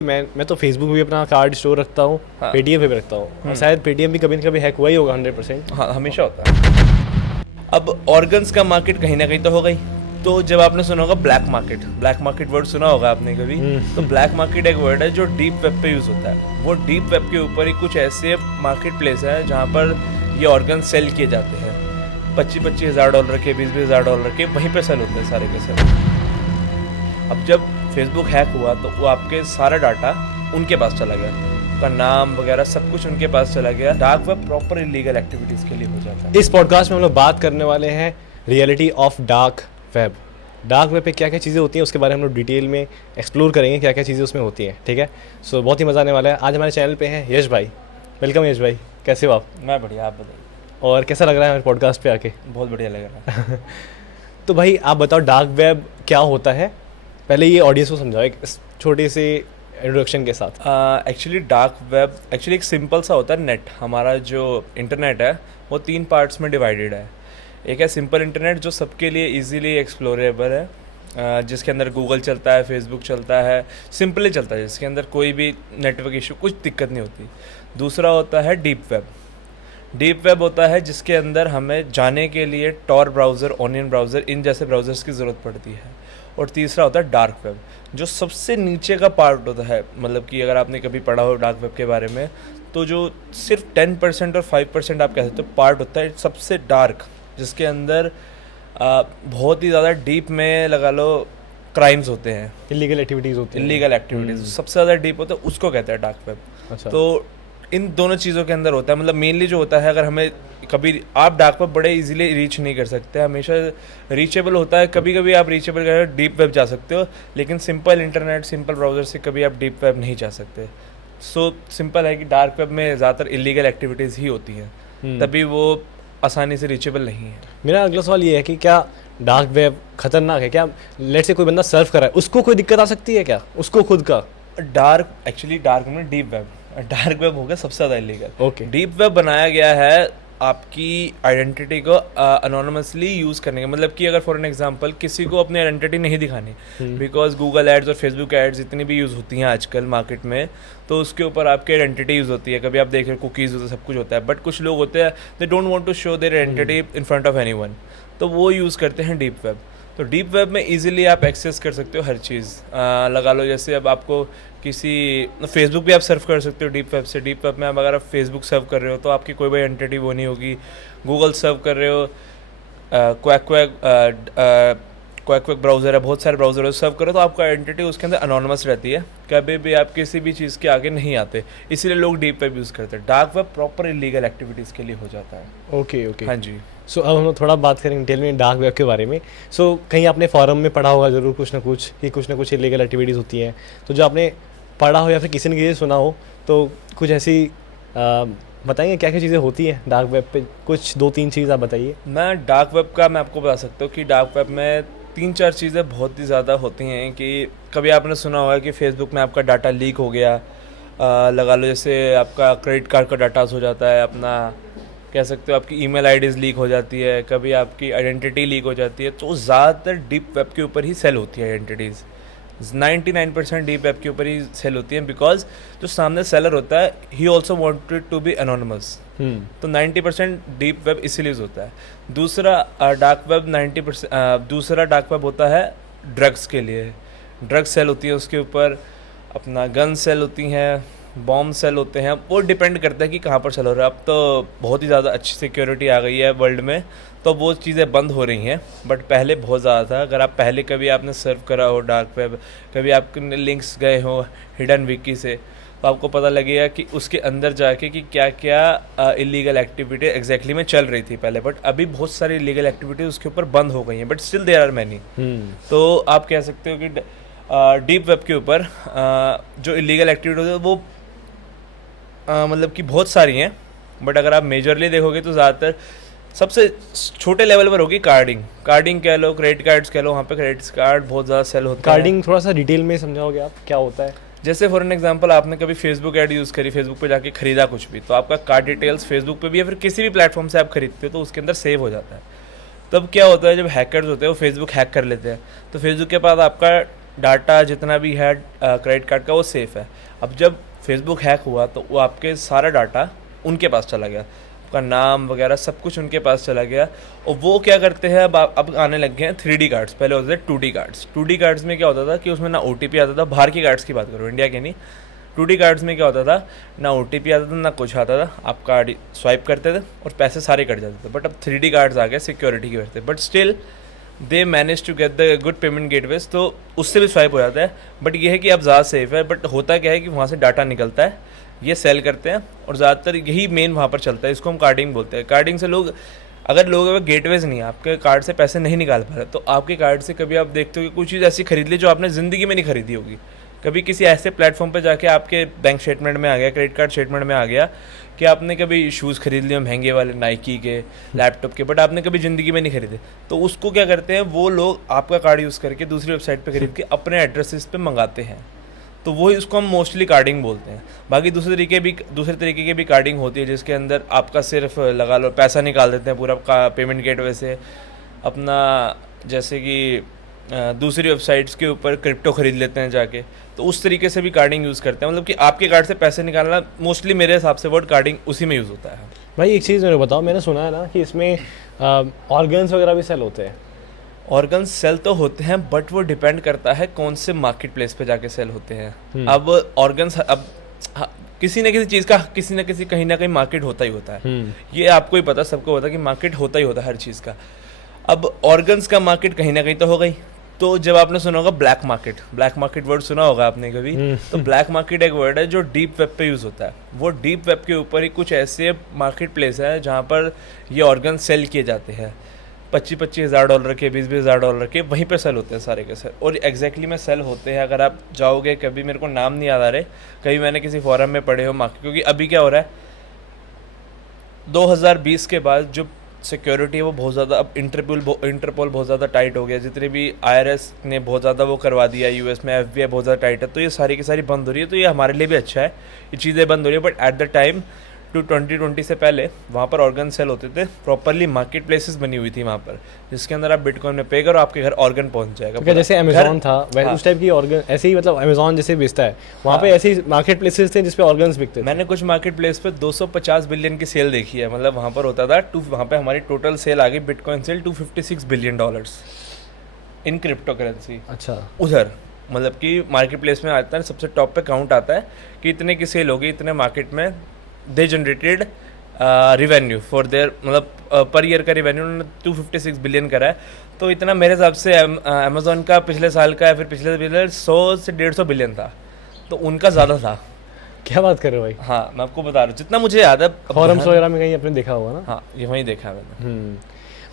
मैं तो फेसबुक पे भी अपना कार्ड स्टोर रखता हूँ। हाँ। पेटीएम पे भी रखता हूँ और शायद पेटीएम भी कभी न कभी हैक हुआ ही होगा 100%। हाँ, हमेशा होता है। अब ऑर्गन्स का मार्केट कहीं ना कहीं तो होगा ही। तो जब आपने सुना होगा ब्लैक मार्केट वर्ड सुना होगा आपने कभी। तो ब्लैक मार्केट एक वर्ड है जो डीप वेब पे यूज होता है। वो डीप वेब के ऊपर ही कुछ ऐसे मार्केट प्लेस है जहाँ पर ये ऑर्गन सेल किए जाते हैं। $25,000 के, $20,000 के, वहीं पे सेल होते हैं सारे के सारे। अब जब फेसबुक हैक हुआ तो वो आपके सारा डाटा उनके पास चला गया, उनका नाम वगैरह सब कुछ उनके पास चला गया। Dark web proper illegal activities के लिए हो जाता है। इस पॉडकास्ट में हम लोग बात करने वाले हैं reality of dark web. Dark web पे क्या क्या चीज़ें होती हैं उसके बारे में हम लोग डिटेल में एक्सप्लोर करेंगे, क्या क्या चीज़ें उसमें होती हैं। ठीक है, सो बहुत ही मज़ा आने वाला है। आज हमारे चैनल पे हैं यश भाई। वेलकम यश भाई, कैसे हो आप? मैं बढ़िया, आप बताइए। और कैसा लग रहा है हमारे पॉडकास्ट पे आके? बहुत बढ़िया लग रहा है। तो भाई आप बताओ डार्क वेब क्या होता है, पहले ये ऑडियंस को समझाओ एक छोटे से इंट्रोडक्शन के साथ। एक्चुअली डार्क वेब एक्चुअली एक सिंपल सा होता है नेट। हमारा जो इंटरनेट है वो 3 पार्ट्स में डिवाइडेड है। एक है सिंपल इंटरनेट जो सबके लिए इजीली एक्सप्लोरेबल है, जिसके अंदर गूगल चलता है, फेसबुक चलता है, सिंपली चलता है, जिसके अंदर कोई भी नेटवर्क इशू कुछ दिक्कत नहीं होती। दूसरा होता है डीप वेब। डीप वेब होता है जिसके अंदर हमें जाने के लिए टॉर ब्राउज़र, ओनियन ब्राउज़र, इन जैसे ब्राउज़र्स की ज़रूरत पड़ती है। और तीसरा होता है डार्क वेब जो सबसे नीचे का पार्ट होता है। मतलब कि अगर आपने कभी पढ़ा हो डार्क वेब के बारे में तो जो सिर्फ 10% और 5% आप कह सकते हो पार्ट होता है सबसे डार्क, जिसके अंदर बहुत ही ज़्यादा डीप में लगा लो क्राइम्स होते हैं, इलीगल एक्टिविटीज़ होती हैं। इलीगल एक्टिविटीज़ सबसे ज़्यादा डीप होता है, उसको कहते हैं डार्क वेब। अच्छा। तो इन दोनों चीज़ों के अंदर होता है। मतलब मेनली जो होता है, अगर हमें कभी आप डार्क वेब बड़े इजीली रीच नहीं कर सकते, हमेशा रीचेबल होता है। कभी कभी आप रीचेबल कर डीप वेब जा सकते हो, लेकिन सिंपल इंटरनेट, सिंपल ब्राउज़र से कभी आप डीप वेब नहीं जा सकते। सो सिंपल है कि डार्क वेब में ज़्यादातर इलीगल एक्टिविटीज़ ही होती हैं, तभी वो आसानी से रीचेबल नहीं है। मेरा अगला सवाल ये है कि क्या डार्क वेब खतरनाक है? क्या लेट से कोई बंदा सर्फ कर रहा है, उसको कोई दिक्कत आ सकती है क्या, उसको खुद का? डार्क में डीप वेब, डार्क वेब हो गया सबसे ज़्यादा इलीगल। ओके। डीप वेब बनाया गया है आपकी आइडेंटिटी को अनोनिमसली यूज़ करने का। मतलब कि अगर फॉर एन एग्जांपल किसी को अपनी आइडेंटिटी नहीं दिखानी, बिकॉज गूगल एड्स और फेसबुक एड्स जितनी भी यूज़ होती हैं आजकल मार्केट में, तो उसके ऊपर आपकी आइडेंटिटी यूज़ होती है। कभी आप देख रहे हो कुकीज़ होते हैं, सब कुछ होता है, बट कुछ लोग होते हैं they don't want to show their identity in front of anyone, तो वो यूज़ करते हैं डीप वेब। तो डीप वेब में इजीली आप एक्सेस कर सकते हो हर चीज़। लगा लो जैसे अब आपको किसी फेसबुक भी आप सर्व कर सकते हो डीप वेब से। डीप वेब में अब अगर आप फेसबुक सर्व कर रहे हो तो आपकी कोई भी एंटिटी वो नहीं होगी। गूगल सर्व कर रहे हो, क्वैक ब्राउज़र है, बहुत सारे ब्राउज़र सर्व करो तो आपका आइडेंटिटी उसके अंदर अनोनिमस रहती है, कभी भी आप किसी भी चीज़ के आगे नहीं आते, इसीलिए लोग डीप वेब यूज़ करते हैं। Dark web proper illegal activities के लिए हो जाता है। Okay okay. हाँ जी। सो अब हम लोग थोड़ा बात करेंगे डिटेल में डार्क वेब के बारे में। सो कहीं आपने फॉरम में पढ़ा होगा ज़रूर कुछ ना कुछ कि कुछ ना कुछ इलीगल एक्टिविटीज़ होती हैं। तो जो आपने पढ़ा हो या फिर किसी ने किसी सुना हो तो कुछ ऐसी बताइए क्या क्या चीज़ें होती हैं डार्क वेब पे, कुछ 2-3 चीज़ आप बताइए। मैं डार्क वेब का मैं आपको बता सकता हूँ कि डार्क वेब में 3-4 चीज़ें बहुत ही ज़्यादा होती हैं। कि कभी आपने सुना होगा कि फेसबुक में आपका डाटा लीक हो गया, लगा लो जैसे आपका क्रेडिट कार्ड का डाटा हो जाता है, अपना कह सकते हो आपकी ईमेल आईडीज़ लीक हो जाती है, कभी आपकी आइडेंटिटी लीक हो जाती है। तो ज़्यादातर डीप वेब के ऊपर ही सेल होती है आइडेंटिटीज़। 99% डीप वेब के ऊपर ही सेल होती हैं, बिकॉज जो सामने सेलर होता है ही also wanted to be anonymous. तो 90% डीप वेब इसीलिए होता है। दूसरा डार्क वेब 90% दूसरा डार्क वेब होता है ड्रग्स के लिए। ड्रग सेल होती है उसके ऊपर, अपना गन सेल होती हैं, बॉम्ब सेल होते हैं। वो डिपेंड करता है कि कहाँ पर सेल हो रहा है। अब तो बहुत ही ज़्यादा अच्छी सिक्योरिटी आ गई है वर्ल्ड में, तो वो चीज़ें बंद हो रही हैं, बट पहले बहुत ज़्यादा था। अगर आप पहले कभी आपने सर्व करा हो डार्क वेब, कभी आपके लिंक्स गए हो हिडन विकी से, तो आपको पता लगेगा कि उसके अंदर जाके कि क्या क्या इलीगल एक्टिविटी एग्जैक्टली में चल रही थी पहले। बट अभी बहुत सारी इलीगल एक्टिविटी उसके ऊपर बंद हो गई हैं, but still there are many. तो आप कह सकते हो कि डीप वेब के ऊपर जो इलीगल एक्टिविटी होती है वो मतलब कि बहुत सारी हैं, बट अगर आप मेजरली देखोगे तो ज़्यादातर सबसे छोटे लेवल पर होगी कार्डिंग कह लो, क्रेडिट कार्ड्स कह लो। वहाँ पे क्रेडिट कार्ड बहुत ज़्यादा सेल होता है। कार्डिंग थोड़ा सा डिटेल में समझाओगे आप क्या होता है? जैसे फॉर एन एग्जांपल आपने कभी फेसबुक ऐड यूज़ करी, फेसबुक पे जाके खरीदा कुछ भी, तो आपका कार्ड डिटेल्स फेसबुक पे भी या फिर किसी भी प्लेटफॉर्म से आप खरीदते हो तो उसके अंदर सेव हो जाता है। तब क्या होता है, जब हैकर्स होते हैं वो फेसबुक हैक कर लेते हैं, तो फेसबुक के पास आपका डाटा जितना भी है क्रेडिट कार्ड का वो सेफ़ है। अब जब फेसबुक हैक हुआ तो वो आपके सारा डाटा उनके पास चला गया, आपका नाम वगैरह सब कुछ उनके पास चला गया। और वो क्या करते हैं, अब आने लग गए हैं 3D कार्ड्स, पहले होते थे 2D कार्ड्स। 2D कार्ड्स में क्या होता था कि उसमें ना OTP आता था, बाहर की कार्ड्स की बात करो, इंडिया के नहीं। 2D कार्ड्स में क्या होता था, ना OTP आता था ना कुछ आता था, आप कार्ड स्वाइप करते थे और पैसे सारे कट जाते थे। बट अब 3D कार्ड्स आ गए सिक्योरिटी की वजह से, but still they manage to get the good payment gateways, तो उससे भी स्वाइप हो जाता है। बट ये है कि अब ज़्यादा सेफ है। बट होता क्या है कि वहाँ से डाटा निकलता है, ये सेल करते हैं और ज़्यादातर यही मेन वहाँ पर चलता है। इसको हम कार्डिंग बोलते हैं। कार्डिंग से लोग, अगर लोगों के गेटवेज नहीं है, आपके कार्ड से पैसे नहीं निकाल पा रहे, तो आपके कार्ड से कभी आप देखते हो कि कोई चीज़ ऐसी खरीद ली जो आपने ज़िंदगी में नहीं खरीदी होगी। कभी किसी ऐसे प्लेटफॉर्म पे जाके आपके बैंक स्टेटमेंट में आ गया, क्रेडिट कार्ड स्टेटमेंट में आ गया कि आपने कभी शूज़ खरीद लिए महंगे वाले नाइकी के, लैपटॉप के, बट आपने कभी ज़िंदगी में नहीं खरीदे। तो उसको क्या करते हैं वो लोग, आपका कार्ड यूज़ करके दूसरी वेबसाइट पे खरीद के अपने एड्रेसेस पे मंगाते हैं। तो वही उसको हम मोस्टली कार्डिंग बोलते हैं। बाकी दूसरे तरीके की भी कार्डिंग होती है, जिसके अंदर आपका सिर्फ लगा लो पैसा निकाल देते हैं पूरा का पेमेंट गेटवे से अपना, जैसे कि दूसरी वेबसाइट्स के ऊपर क्रिप्टो खरीद लेते हैं जाके। तो उस तरीके से भी कार्डिंग यूज़ करते हैं, मतलब कि आपके कार्ड से पैसे निकालना मोस्टली मेरे हिसाब से वर्ड कार्डिंग उसी में यूज़ होता है। भाई एक चीज़ मेरे बताओ, मैंने सुना है ना कि इसमें ऑर्गन्स वगैरह भी सेल होते हैं। ऑर्गन्स सेल तो होते हैं, बट वो डिपेंड करता है कौन से मार्केट प्लेस पे जाके सेल होते हैं। अब ऑर्गन्स, अब किसी न किसी चीज़ का किसी न किसी कहीं ना कहीं मार्केट होता ही होता है। ये आपको ही पता, सबको पता कि मार्केट होता ही होता है हर चीज़ का। अब ऑर्गन्स का मार्केट कहीं ना कहीं तो हो गई। तो जब आपने सुना होगा ब्लैक मार्केट वर्ड सुना होगा आपने कभी, तो ब्लैक मार्केट एक वर्ड है जो डीप वेब पे यूज़ होता है। वो डीप वेब के ऊपर ही कुछ ऐसे मार्केट प्लेस है जहाँ पर ये ऑर्गन सेल किए जाते हैं। 25-25 हज़ार डॉलर के, 20-20 हज़ार डॉलर के, वहीं पे सेल होते हैं सारे के सर। और एग्जैक्टली में सेल होते हैं, अगर आप जाओगे कभी, मेरे को नाम नहीं याद आ रहे, कभी मैंने किसी फोरम में पढ़े हो मार्केट, क्योंकि अभी क्या हो रहा है 2020 के बाद जो सिक्योरिटी है वो बहुत ज़्यादा, अब इंटरपोल बहुत ज़्यादा टाइट हो गया। जितने भी IRS ने बहुत ज़्यादा वो करवा दिया, US में FBI बहुत ज़्यादा टाइट है, तो ये सारी की सारी बंद हो रही है। तो ये हमारे लिए भी अच्छा है, ये चीज़ें बंद हो रही है। बट एट द टाइम 2020 से पहले वहाँ पर ऑर्गन सेल होते थे, प्रॉपरली मार्केट प्लेसेस बनी हुई थी वहाँ पर, जिसके अंदर आप बिटकॉइन में पे करो, आपके घर ऑर्गन पहुँच जाएगा। तो जैसे अमेजोन था वैसे उस टाइप की ऑर्गन, ऐसे ही मतलब अमेजोन जैसे बेचता है वहाँ पे ऐसे ही मार्केट प्लेसेस थे जिसपे ऑर्गन्स बिकते थे। मैंने कुछ मार्केट प्लेस पे 250 बिलियन की सेल देखी है, मतलब वहाँ पर होता था वहाँ पे हमारी टोटल सेल आ गई bitcoin sale $256 billion in crypto currency. अच्छा, उधर मतलब कि मार्केट प्लेस में आता है, सबसे टॉप पे काउंट आता है कि इतने की सेल होगी, इतने मार्केट में दे जनरेटेड रिवेन्यू फॉर देयर, मतलब पर ईयर का रिवेन्यू उन्होंने 256 बिलियन करा है। तो इतना मेरे हिसाब से अमेजोन का पिछले साल का या फिर पिछले 100 से 150 बिलियन था, तो उनका ज़्यादा था। क्या बात कर रहे हो भाई? हाँ, मैं आपको बता रहा हूँ जितना मुझे याद है। फॉरम्स वगैरह में कहीं आपने देखा होगा ना? हाँ, ये वहीं देखा है मैंने।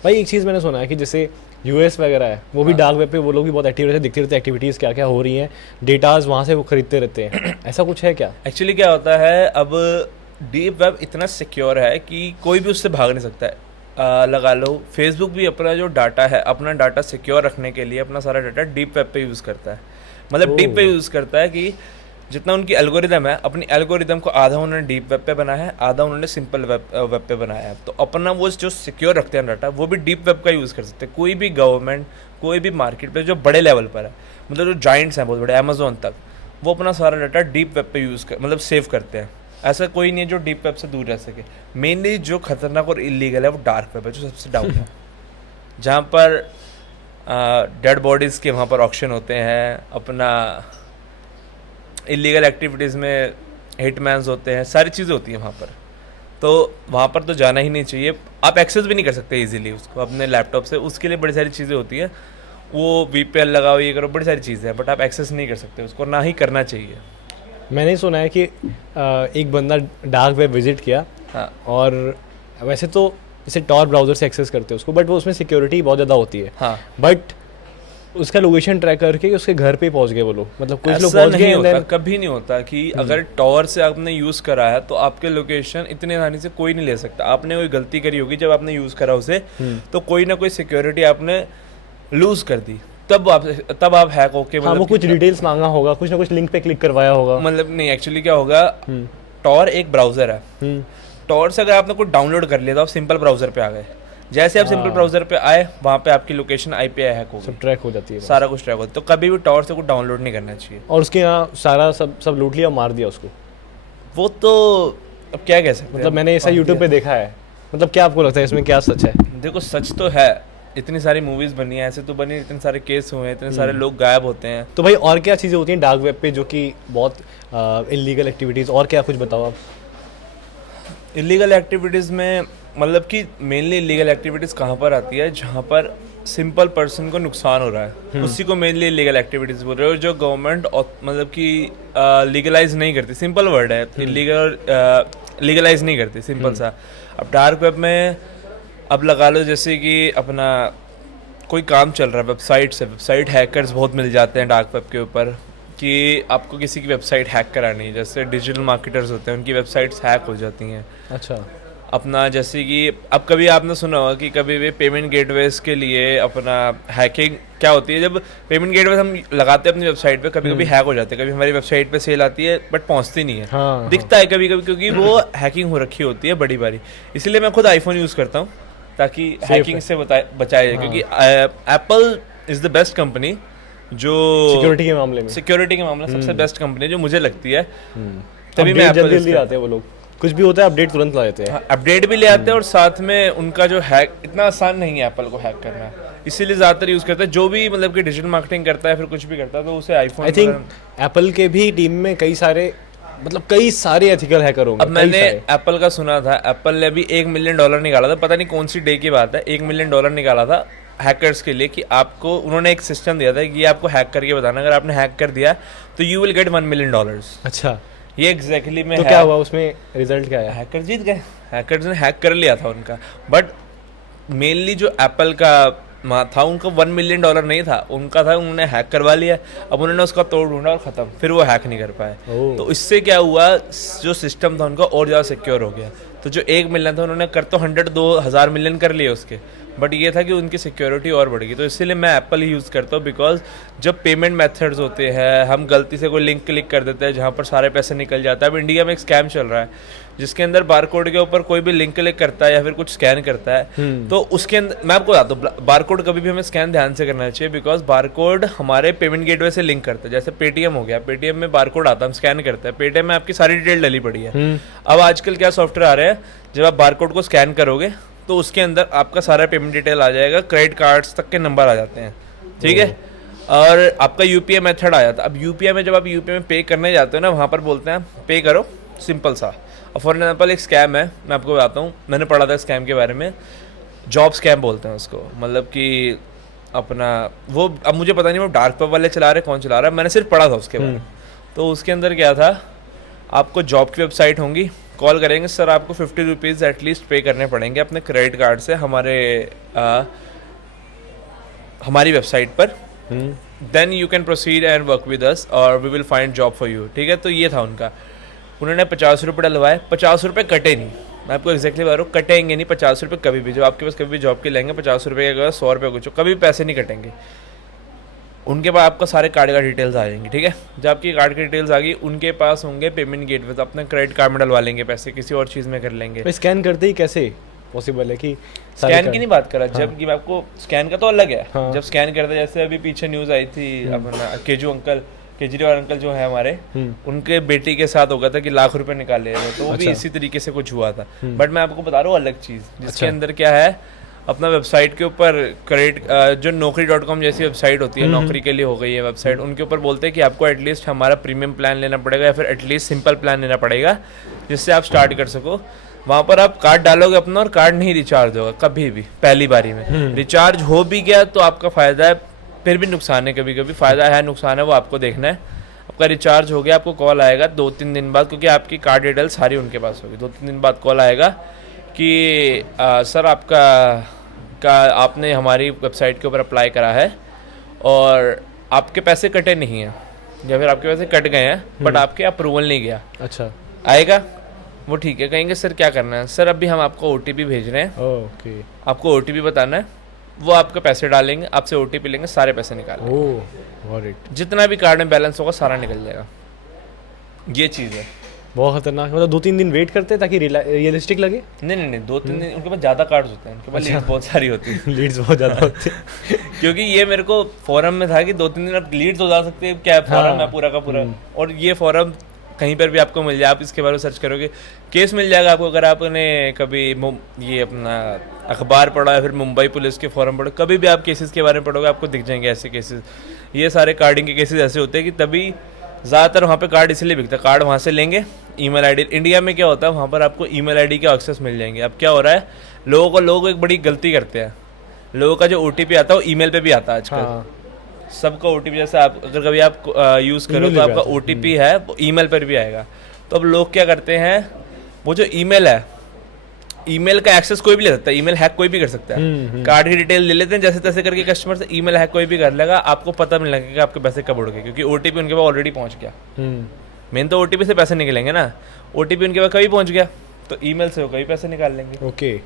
भाई एक चीज़ मैंने सुना है कि जैसे US वगैरह है, वो भी डार्क वेब पे वो लोग भी बहुत एक्टिव रहते हैं, दिखते रहते हैं एक्टिविटीज़ क्या क्या हो रही हैं, डेटाज वहाँ से वो खरीदते रहते हैं। ऐसा कुछ है क्या? एक्चुअली क्या होता है, अब डीप वेब इतना सिक्योर है कि कोई भी उससे भाग नहीं सकता है। लगा लो फेसबुक भी अपना जो डाटा है, अपना डाटा सिक्योर रखने के लिए अपना सारा डाटा डीप वेब पे यूज़ करता है। मतलब डीप पे यूज़ करता है कि जितना उनकी एल्गोरिदम है, अपनी एल्गोरिदम को आधा उन्होंने डीप वेब पे बनाया है, आधा उन्होंने सिंपल वेब पे बनाया है। तो अपना वो जो सिक्योर रखते हैं डाटा, वो भी डीप वेब का यूज़ कर सकते हैं। कोई भी गवर्नमेंट, कोई भी मार्केट पे जो बड़े लेवल पर है, मतलब जो जाइंट्स हैं बहुत बड़े, अमेजोन तक, वो अपना सारा डाटा डीप वेब पे मतलब सेव करते हैं। ऐसा कोई नहीं है जो डीप वेब से दूर रह सके। मेनली जो खतरनाक और इलीगल है वो डार्क वेब है, जो सबसे डाउन है, जहाँ पर डेड बॉडीज़ के वहाँ पर ऑक्शन होते हैं, अपना इलीगल एक्टिविटीज़ में हिटमैन्स होते हैं, सारी चीज़ें होती हैं वहाँ पर। तो वहाँ पर तो जाना ही नहीं चाहिए। आप एक्सेस भी नहीं कर सकते इजीली उसको अपने लैपटॉप से, उसके लिए बड़ी सारी चीज़ें होती हैं, वो VPN लगाओ, ये करो, बड़ी सारी चीज़ें हैं, बट आप एक्सेस नहीं कर सकते उसको, ना ही करना चाहिए। मैंने सुना है कि एक बंदा डार्क वेब विजिट किया, हाँ, और वैसे तो जैसे टॉर ब्राउज़र से एक्सेस करते हैं उसको, बट वो उसमें सिक्योरिटी बहुत ज़्यादा होती है। हाँ, बट उसका लोकेशन ट्रैक करके उसके घर पे पहुंच गए वो लोग, मतलब कुछ लोग ऐसा पहुंच नहीं गए होता, then- कभी नहीं होता कि अगर टॉवर से आपने यूज़ करा है तो आपके लोकेशन इतने आसानी से कोई नहीं ले सकता। आपने कोई गलती करी होगी जब आपने यूज़ करा उसे, तो कोई ना कोई सिक्योरिटी आपने लूज़ कर दी, तब आप हैक होके, हाँ, वो कुछ डिटेल्स मांगा होगा, कुछ ना कुछ लिंक पे क्लिक करवाया होगा। मतलब नहीं, एक्चुअली क्या होगा, टॉर एक ब्राउज़र है। टॉर से अगर आपने कुछ डाउनलोड कर लिया तो आप सिंपल ब्राउज़र पे आ गए। जैसे आप सिंपल ब्राउजर पे आए वहाँ पे आपकी लोकेशन आईपी हैक हो गई, सब ट्रैक हो जाती है बस। सारा कुछ ट्रैक होता है। तो कभी भी टॉर से कुछ डाउनलोड नहीं करना चाहिए। और उसके यहाँ सारा सब लूट लिया, मार दिया उसको। वो तो अब क्या कह सकते हैं, मतलब मैंने ऐसा यूट्यूब पे देखा है। मतलब क्या आपको लगता है इसमें क्या सच है? देखो सच तो है, इतनी सारी मूवीज़ बनी है, ऐसे तो बनी, इतने सारे केस हुए हैं, इतने सारे लोग गायब होते हैं। तो भाई और क्या चीज़ें होती हैं डार्क वेब पे जो कि बहुत इलीगल एक्टिविटीज़, और क्या कुछ बताओ आप। इलीगल एक्टिविटीज़ में मतलब कि मेनली इलीगल एक्टिविटीज़ कहाँ पर आती है, जहाँ पर सिंपल पर्सन को नुकसान हो रहा है, उसी को मेनली इलीगल एक्टिविटीज़ बोल रहे हो, जो गवर्नमेंट मतलब कि लीगलाइज नहीं करती। सिंपल वर्ड है, इलीगल लीगलाइज नहीं करती, सिंपल सा। अब डार्क वेब में अब लगा लो जैसे कि अपना कोई काम चल रहा है वेबसाइट से, वेबसाइट हैकर्स बहुत मिल जाते हैं डार्क वेब के ऊपर कि आपको किसी की वेबसाइट हैक करानी है। जैसे डिजिटल मार्केटर्स होते हैं, उनकी वेबसाइट्स हैक हो जाती हैं। अच्छा। अपना जैसे कि अब कभी आपने सुना होगा कि कभी भी पेमेंट गेटवेज के लिए अपना हैकिंग क्या होती है, जब पेमेंट गेटवेज हम लगाते हैं अपनी वेबसाइट पे, कभी कभी हैक हो जाते हैं। कभी हमारी वेबसाइट पे सेल आती है बट पहुंचती नहीं है, हाँ, दिखता है कभी कभी, क्योंकि वो हैकिंग हो रखी होती है बड़ी बारी। इसलिए मैं खुद आईफोन यूज़ करता हूँ ताकि हैकिंग से बचाया जाए, क्योंकि Apple is the best company जो सिक्योरिटी के मामले में सबसे बेस्ट कंपनी जो मुझे लगती है। तभी मैं जल्दी आते हैं वो लोग, कुछ भी होता है अपडेट तुरंत ला देते हैं। अपडेट भी ले आते हैं और साथ में उनका जो हैक इतना आसान नहीं है एप्पल को हैक करना, इसीलिए ज़्यादातर यूज़ करते हैं। जो भी मतलब कि डिजिटल मार्केटिंग करता है फिर कुछ भी करता है तो उसे आईफोन। आई थिंक एप्पल के भी टीम में कई सारे एथिकल हैकर होंगे। अब मैंने एप्पल का सुना था, एप्पल ने अभी $1 मिलियन निकाला था, पता नहीं कौन सी डे की बात है, $1 मिलियन निकाला था हैकर्स के लिए कि आपको उन्होंने एक सिस्टम दिया था कि ये आपको हैक करके बताना, अगर आपने हैक कर दिया तो यू विल गेट $1 मिलियन। अच्छा, ये एग्जैक्टली में तो क्या हुआ उसमें, रिजल्ट क्या है? हैकर जीत गए, हैकर्स ने हैक कर लिया था उनका। बट मेनली जो एप्पल का था उनका $1 मिलियन नहीं था, उनका था उन्होंने हैक करवा लिया। अब उन्होंने उसका तोड़ ढूंढा और ख़त्म, फिर वो हैक नहीं कर पाए। तो इससे क्या हुआ, जो सिस्टम था उनका और ज़्यादा सिक्योर हो गया। तो जो 1 मिलियन था उन्होंने कर तो 100-2,000 मिलियन कर लिए उसके, बट ये था कि उनकी सिक्योरिटी और बढ़ गई। तो इसीलिए मैं एप्पल ही यूज़ करता हूँ, बिकॉज जब पेमेंट मेथड्स होते हैं, हम गलती से कोई लिंक क्लिक कर देते हैं जहाँ पर सारे पैसे निकल जाता है। अब इंडिया में एक स्कैम चल रहा है जिसके अंदर बारकोड के ऊपर कोई भी लिंक क्लिक करता है या फिर कुछ स्कैन करता है, तो उसके अंदर मैं आपको बताता हूँ, बारकोड कभी भी हमें स्कैन ध्यान से करना चाहिए, बिकॉज बारकोड हमारे पेमेंट गेटवे से लिंक करता है। जैसे पेटीएम हो गया, पेटीएम में बारकोड आता है, हम स्कैन करते हैं, पेटीएम में आपकी सारी डिटेल डली पड़ी है। अब आजकल क्या सॉफ्टवेयर आ रहे हैं, जब आप बारकोड को स्कैन करोगे तो उसके अंदर आपका सारा पेमेंट डिटेल आ जाएगा, क्रेडिट कार्ड्स तक के नंबर आ जाते हैं, ठीक है, और आपका यूपीआई मेथड आ जाता है। अब यूपीआई में जब आप यूपीआई में पे करने जाते हो ना, वहाँ पर बोलते हैं पे करो, सिंपल सा। और फॉर एग्जाम्पल एक स्कैम है, मैं आपको बताता हूँ, मैंने पढ़ा था स्कैम के बारे में, जॉब स्कैम बोलते हैं उसको। मतलब कि अपना वो, अब मुझे पता नहीं वो डार्क वेब वाले चला रहे कौन चला रहा है, मैंने सिर्फ पढ़ा था उसके बारे में। तो उसके अंदर क्या था, आपको जॉब की वेबसाइट होंगी, कॉल करेंगे, सर आपको ₹50 एटलीस्ट पे करने पड़ेंगे अपने क्रेडिट कार्ड से हमारी वेबसाइट पर, then you can proceed and work with us और we will find job for you, ठीक है। तो ये था उनका, उन्होंने ₹50 डलवाए, ₹50 कटे नहीं, मैं आपको एक्जैक्टली बता रहा हूँ, कटेंगे नहीं ₹50 कभी भी। जब आपके पास कभी भी जॉब के लेंगे ₹50 के अगर ₹100 कुछ, कभी पैसे नहीं कटेंगे उनके पास। आपका सारे कार्ड का डिटेल्स आ जाएंगी, ठीक है। जब आपकी कार्ड की डिटेल्स आ गई, उनके पास होंगे पेमेंट गेटवे, तो अपने क्रेडिट कार्ड में डलवा लेंगे पैसे, किसी और चीज़ में कर लेंगे। स्कैन करते ही कैसे पॉसिबल है कि स्कैन की नहीं बात कर रहा, जब कि मैं आपको स्कैन का तो अलग है। जब स्कैन करते, जैसे अभी पीछे न्यूज़ आई थी अपना केजरीवाल अंकल जो है हमारे, उनके बेटी के साथ हो गया था कि लाख रुपए निकाले थे, तो वो भी इसी तरीके से कुछ हुआ था। बट मैं आपको बता रहा हूँ अलग चीज़, जिसके अंदर क्या है, अपना वेबसाइट के ऊपर क्रेडिट, जो Naukri.com जैसी वेबसाइट होती है, नौकरी के लिए हो गई है वेबसाइट, उनके ऊपर बोलते हैं कि आपको एटलीस्ट हमारा प्रीमियम प्लान लेना पड़ेगा या फिर एटलीस्ट सिंपल प्लान लेना पड़ेगा जिससे आप स्टार्ट कर सको। वहाँ पर आप कार्ड डालोगे अपना और कार्ड नहीं रिचार्ज होगा कभी भी पहली बारी में। रिचार्ज हो भी गया तो आपका फ़ायदा है, फिर भी नुकसान है, कभी कभी फ़ायदा है नुकसान है वो आपको देखना है। आपका रिचार्ज हो गया, आपको कॉल आएगा 2-3 दिन बाद, क्योंकि आपकी कार्ड डिटेल सारी उनके पास होगी। 2-3 दिन बाद कॉल आएगा कि सर आपने हमारी वेबसाइट के ऊपर अप्लाई करा है और आपके पैसे कटे नहीं हैं, या फिर आपके पैसे कट गए हैं बट आपके अप्रूवल नहीं गया। अच्छा, आएगा वो, ठीक है, कहेंगे सर क्या करना है, सर अभी हम आपको OTP भेज रहे हैं, ओके, आपको OTP बताना है, वो आपके पैसे डालेंगे, आपसे OTP लेंगे, सारे पैसे निकालेंगे, जितना भी कार्ड में बैलेंस होगा सारा निकल जाएगा। ये चीज़ है। बहुत खतरनाक, मतलब 2-3 दिन वेट करते हैं ताकि रियलिस्टिक लगे। नहीं, 2-3 दिन उनके पास ज़्यादा कार्ड्स होते हैं, उनके पास लीड्स बहुत सारी होती है। लीड्स बहुत ज़्यादा होते हैं। क्योंकि ये मेरे को फोरम में था कि 2-3 दिन आप लीड्स हो जा सकते हैं, क्या फोरम है पूरा का पूरा। और ये फोरम कहीं पर भी आपको मिल जाए, आप इसके बारे में सर्च करोगे केस मिल जाएगा आपको। अगर आपने कभी ये अपना अखबार पढ़ा या फिर मुंबई पुलिस के फोरम पढ़ो, कभी भी आप केसेस के बारे में पढ़ोगे आपको दिख जाएंगे ऐसे केसेस। ये सारे कार्डिंग के केसेस ऐसे होते हैं कि तभी ज़्यादातर वहाँ पे कार्ड इसलिए बिकता है, कार्ड वहाँ से लेंगे ईमेल आईडी। इंडिया में क्या होता है, वहाँ पर आपको ईमेल आईडी के एक्सेस मिल जाएंगे। अब क्या हो रहा है, लोग एक बड़ी गलती करते हैं, लोगों का जो OTP आता है वो ईमेल पे भी आता है आजकल। हाँ। सबका OTP, जैसे आप अगर कभी आप यूज़ करो तो आपका OTP है वो ईमेल पर भी आएगा। तो अब लोग क्या करते हैं, वो जो ईमेल है, ईमेल का एक्सेस कोई भी ले सकता है, ईमेल हैक कोई भी कर सकता है। कार्ड की डिटेल ले लेते हैं जैसे तैसे करके कस्टमर से, ईमेल हैक कोई भी कर लेगा, आपको पता नहीं लगेगा आपके पैसे कब उड़ गए, क्योंकि OTP उनके पास ऑलरेडी पहुंच गया। मेन तो OTP से पैसे निकलेंगे ना, OTP उनके पास कभी पहुंच गया तो ईमेल से वो कभी पैसे निकाल लेंगे। ओके,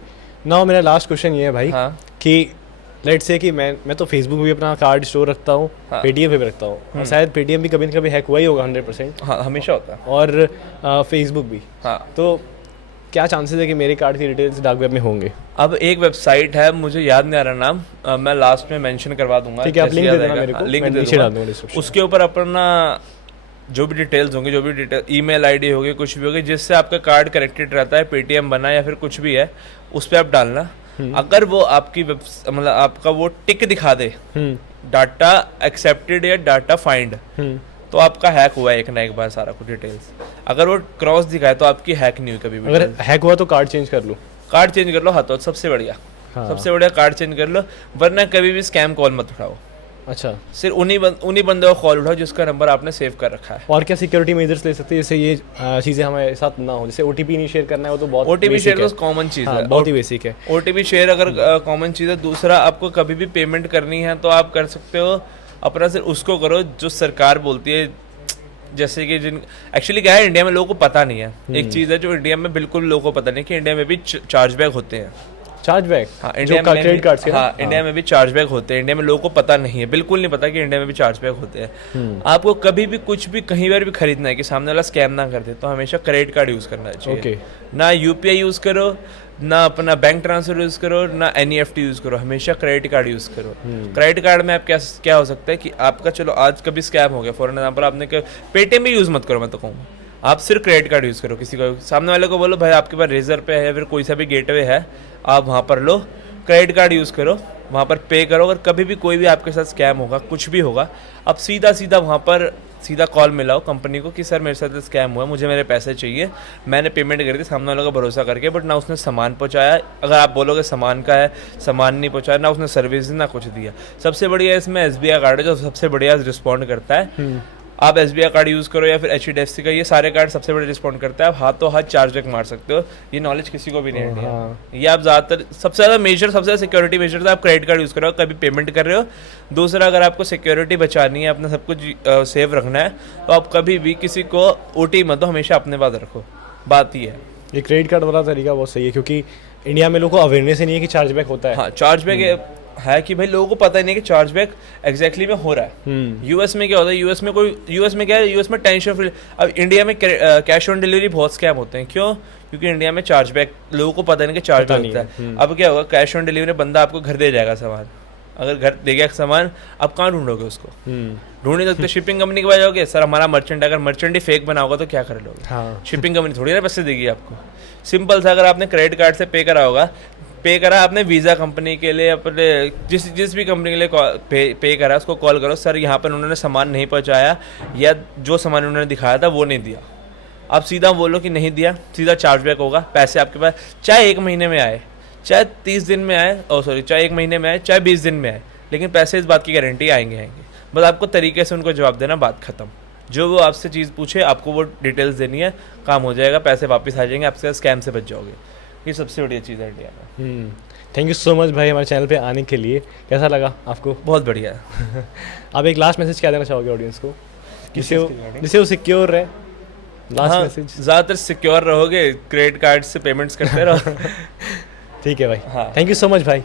नाउ मेरा लास्ट क्वेश्चन ये है भाई, हाँ। कि लेट्स से कि मैं तो फेसबुक भी अपना कार्ड स्टोर रखता हूँ, हाँ। पेटीएम पे भी रखता हूँ, और शायद पेटीएम भी कभी न कभी हैक हुआ ही होगा 100%। हाँ, हमेशा होता है। और फेसबुक भी। हाँ, तो क्या चांसेस है कि मेरे कार्ड की डिटेल्स डार्क वेब में होंगे? अब एक वेबसाइट है, मुझे याद नहीं आ रहा नाम, मैं लास्ट में मेंशन करवा दूंगा। ठीक है, आप जैसे लिंक दे याद देना आएगा। मेरे को, लिंक मैं दे नीचे डाल दूंगा। दूंगा डिस्क्रिप्शन। उसके ऊपर अपना जो भी डिटेल्स होंगे, जो भी डिटेल ईमेल आईडी होगी, कुछ भी होगी जिससे आपका कार्ड कनेक्टेड रहता है, पेटीएम बना या फिर कुछ भी है, उस पर आप डालना। अगर वो आपकी मतलब आपका वो टिक दिखा दे, डाटा एक्सेप्टेड या डाटा फाइंड, तो आपका हैक हुआ है एक ना एक बार सारा कुछ डिटेल्स। अगर वो क्रॉस दिखाए तो आपकी हैक नहीं हुई कभी भी। अगर हैक हुआ तो कार्ड चेंज कर लूँ? कार्ड चेंज कर लो, हाँ, तो सबसे बढ़िया। हाँ। सबसे बढ़िया कार्ड चेंज कर लो, वरना कभी भी स्कैम कॉल मत उठाओ। अच्छा, सिर्फ उन्हीं बंदों को कॉल उठाओ जिसका नंबर आपने सेव कर रखा है। और क्या सिक्योरिटी मेजर्स ले सकते हैं जैसे ये चीज़ें हमारे साथ ना हो? जैसे OTP नहीं शेयर करना है, वो तो बहुत OTP शेयर है। तो कॉमन चीज़ हाँ, है, बहुत ही बेसिक है। OTP शेयर अगर कॉमन चीज़ है। दूसरा, आपको कभी भी पेमेंट करनी है तो आप कर सकते हो, अपना सिर्फ उसको करो जो सरकार बोलती है। जैसे कि एक्चुअली क्या है, इंडिया में लोगों को पता नहीं है, एक चीज़ है जो इंडिया में बिल्कुल लोगों को पता नहीं कि इंडिया में भी चार्जबैक होते हैं। चार्जबैक? हाँ, इंडिया में क्रेडिट कार्ड्स के? हाँ, इंडिया में भी चार्जबैक होते हैं। इंडिया में लोगों को पता नहीं है, बिल्कुल नहीं पता कि इंडिया में भी चार्जबैक होते हैं। आपको कभी भी कुछ भी कहीं पर भी खरीदना है कि सामने वाला स्कैम ना कर दे, तो हमेशा क्रेडिट कार्ड यूज़ करना चाहिए। ना UPI यूज़ करो, ना अपना बैंक ट्रांसफर यूज़ करो, ना NEFT यूज़ करो, हमेशा क्रेडिट कार्ड यूज़ करो। क्रेडिट कार्ड में आप क्या हो सकता है कि आपका, चलो आज कभी स्कैम हो गया, फॉर एग्जाम्पल आपने पेटीएम भी यूज़ मत करो, मैं तो कहूँगा आप सिर्फ क्रेडिट कार्ड यूज़ करो। किसी को, सामने वाले को बोलो भाई आपके पास रेजर पे है या फिर कोई सा भी गेटवे है, आप वहाँ पर लो, क्रेडिट कार्ड यूज़ करो, वहाँ पर पे करो। अगर कभी भी कोई भी आपके साथ स्कैम होगा, कुछ भी होगा, आप सीधा वहाँ पर सीधा कॉल मिलाओ कंपनी को कि सर मेरे साथ स्कैम हुआ, मुझे मेरे पैसे चाहिए, मैंने पेमेंट करी थी सामने वालों का भरोसा करके, बट ना उसने सामान पहुंचाया। अगर आप बोलोगे सामान का है, सामान नहीं पहुंचाया, ना उसने सर्विस ना कुछ दिया। सबसे बढ़िया इसमें SBI कार्ड है जो सबसे बढ़िया रिस्पॉन्ड करता है। आप SBI कार्ड यूज़ करो या फिर HDFC का, ये सारे कार्ड सबसे बड़े रिस्पॉन्ड करता है। आप हाथों हाथ चार्जबैक मार सकते हो, ये नॉलेज किसी को भी नहीं है। ये आप ज़्यादातर सबसे ज़्यादा सिक्योरिटी मेजर तो आप क्रेडिट कार्ड यूज़ करो कभी पेमेंट कर रहे हो। दूसरा, अगर आपको सिक्योरिटी बचानी है, अपना सब कुछ सेव रखना है, तो आप कभी भी किसी को OTP मत दो, हमेशा अपने पास रखो। बात ही है, ये क्रेडिट कार्ड वाला तरीका बहुत सही है, क्योंकि इंडिया में लोगों को अवेयरनेस ही नहीं है कि चार्जबैक होता है। हाँ, चार्जबैक है कि भाई लोगों को पता ही नहीं कि चार्जबैक एग्जैक्टली में हो रहा है। यूएस में क्या होता है, यूएस में क्या है, यूएस में टेंशन फ्री। अब इंडिया में कैश ऑन डिलीवरी बहुत स्कैम होते हैं। क्यों? क्योंकि इंडिया में चार्जबैक लोगों को पता नहीं कि चार्जबैक होता है। अब क्या होगा, कैश ऑन डिलीवरी बंदा आपको घर दे जाएगा सामान, अगर घर दे गया सामान, आप कहाँ ढूंढोगे उसको? ढूंढ नहीं सकते। शिपिंग कंपनी के पास जाओगे, सर हमारा मर्चेंट, अगर मर्चेंट ही फेक बना होगा तो क्या कर लोगे? हाँ। शिपिंग कंपनी थोड़ी ना पैसे देगी आपको। सिंपल सा, अगर आपने क्रेडिट कार्ड से पे करा होगा, पे करा आपने वीज़ा कंपनी के लिए, अपने जिस भी कंपनी के लिए पे करा, उसको कॉल करो, सर यहाँ पर उन्होंने सामान नहीं पहुँचाया या जो सामान उन्होंने दिखाया था वो नहीं दिया। आप सीधा बोलो कि नहीं दिया, सीधा चार्जबैक होगा। पैसे आपके पास चाहे 1 महीने में आए, चाहे 30 दिन में आए, चाहे 1 महीने में आए, चाहे 20 दिन में आए, लेकिन पैसे इस बात की गारंटी आएंगे। बस आपको तरीके से उनको जवाब देना, बात खत्म। जो वो आपसे चीज़ पूछे आपको वो डिटेल्स देनी है, काम हो जाएगा, पैसे वापस आ जाएंगे, आपसे स्कैम से बच जाओगे। ये सबसे बढ़िया चीज़ है इंडिया में। थैंक यू सो मच भाई हमारे चैनल पे आने के लिए। कैसा लगा आपको? बहुत बढ़िया है। आप एक लास्ट मैसेज क्या देना चाहोगे ऑडियंस को, जिससे वो सिक्योर रहे? Last message. ज़्यादातर सिक्योर रहोगे, क्रेडिट कार्ड से पेमेंट्स करते रहो। ठीक है भाई। हाँ, थैंक यू सो मच भाई।